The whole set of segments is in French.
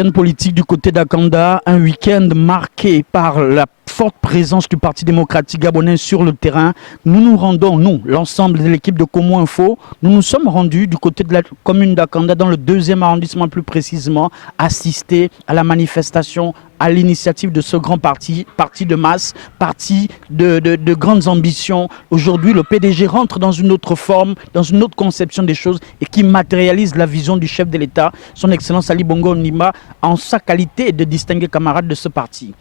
week-end politique du côté d'Akanda, un week-end marqué par la forte présence du Parti démocratique gabonais sur le terrain. Nous nous rendons, nous, l'ensemble de l'équipe de Komo Info, nous nous sommes rendus du côté de la commune d'Akanda, dans le 2e arrondissement plus précisément, assister à la manifestation à l'initiative de ce grand parti de masse, parti de grandes ambitions. Aujourd'hui, le PDG rentre dans une autre forme, dans une autre conception des choses et qui matérialise la vision du chef de l'État, son Excellence Ali Bongo Ondimba, en sa qualité de distingué camarade de ce parti.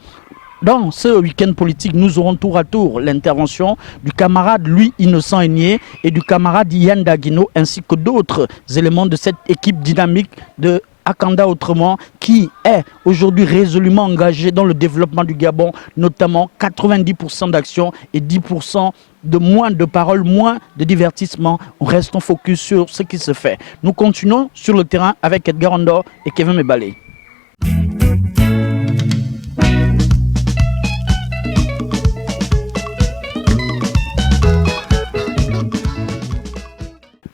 Dans ce week-end politique, nous aurons tour à tour l'intervention du camarade Louis Innocent Aigné et du camarade Yann Daguino, ainsi que d'autres éléments de cette équipe dynamique de Akanda Autrement, qui est aujourd'hui résolument engagé dans le développement du Gabon, notamment 90% d'action et 10% de moins de paroles, moins de divertissement. Restons focus sur ce qui se fait. Nous continuons sur le terrain avec Edgar Ondor et Kevin Mebalé.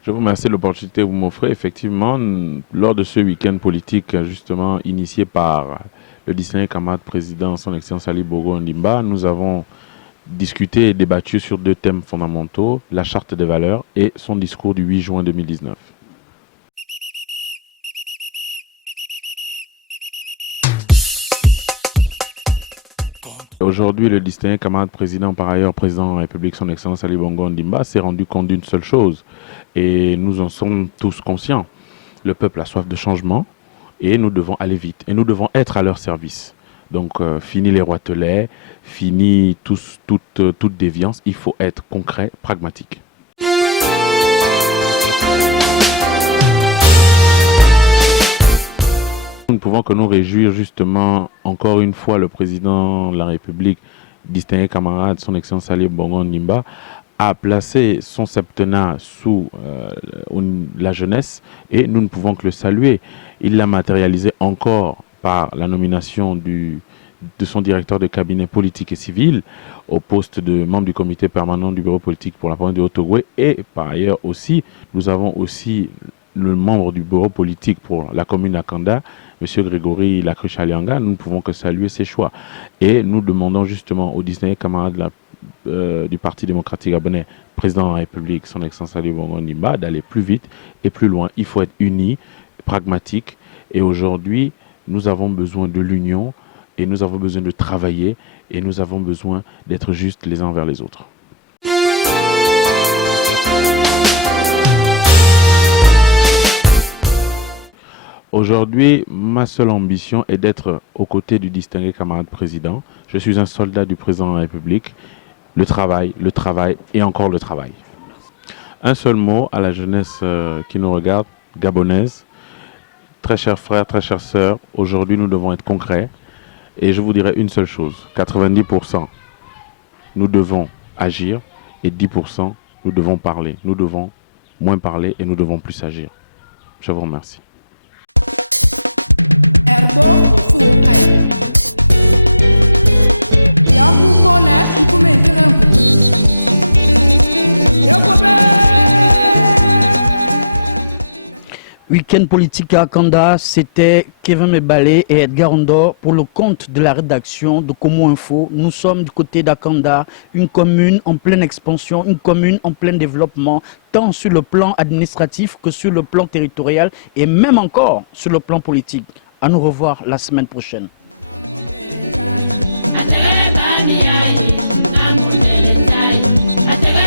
Je vous remercie de l'opportunité que vous m'offrez. Effectivement, lors de ce week-end politique, justement, initié par le distingué camarade président, son Excellence Ali Bongo Ondimba, nous avons discuté et débattu sur 2 thèmes fondamentaux, la charte des valeurs et son discours du 8 juin 2019. Aujourd'hui, le distingué camarade président, par ailleurs président de la République, son Excellence Ali Bongo Ondimba, s'est rendu compte d'une seule chose, et nous en sommes tous conscients. Le peuple a soif de changement, et nous devons aller vite, et nous devons être à leur service. Donc, fini les roitelets, fini toute déviance, il faut être concret, pragmatique. Nous ne pouvons que nous réjouir justement, encore une fois, le président de la République, distingué camarade, son Excellence Ali Bongo Ondimba, a placé son septennat sous la jeunesse et nous ne pouvons que le saluer. Il l'a matérialisé encore par la nomination de son directeur de cabinet politique et civil au poste de membre du comité permanent du bureau politique pour la province de Haut-Ogooué et par ailleurs aussi, nous avons aussi le membre du bureau politique pour la commune d'Akanda, M. Grégory Lakruchalianga. Nous ne pouvons que saluer ses choix. Et nous demandons justement aux distingués camarades du Parti démocratique gabonais, président de la République, son Excellence Ali Bongo Ondimba, d'aller plus vite et plus loin. Il faut être unis, pragmatique. Et aujourd'hui, nous avons besoin de l'union et nous avons besoin de travailler et nous avons besoin d'être justes les uns vers les autres. Aujourd'hui, ma seule ambition est d'être aux côtés du distingué camarade président. Je suis un soldat du président de la République. Le travail et encore le travail. Un seul mot à la jeunesse qui nous regarde, gabonaise. Très chers frères, très chères sœurs, aujourd'hui nous devons être concrets. Et je vous dirai une seule chose, 90%, nous devons agir et 10%, nous devons parler. Nous devons moins parler et nous devons plus agir. Je vous remercie. Week-end politique à Akanda, c'était Kevin Mebalé et Edgar Ondor pour le compte de la rédaction de Komo Info. Nous sommes du côté d'Akanda, une commune en pleine expansion, une commune en plein développement, tant sur le plan administratif que sur le plan territorial et même encore sur le plan politique. À nous revoir la semaine prochaine. Atele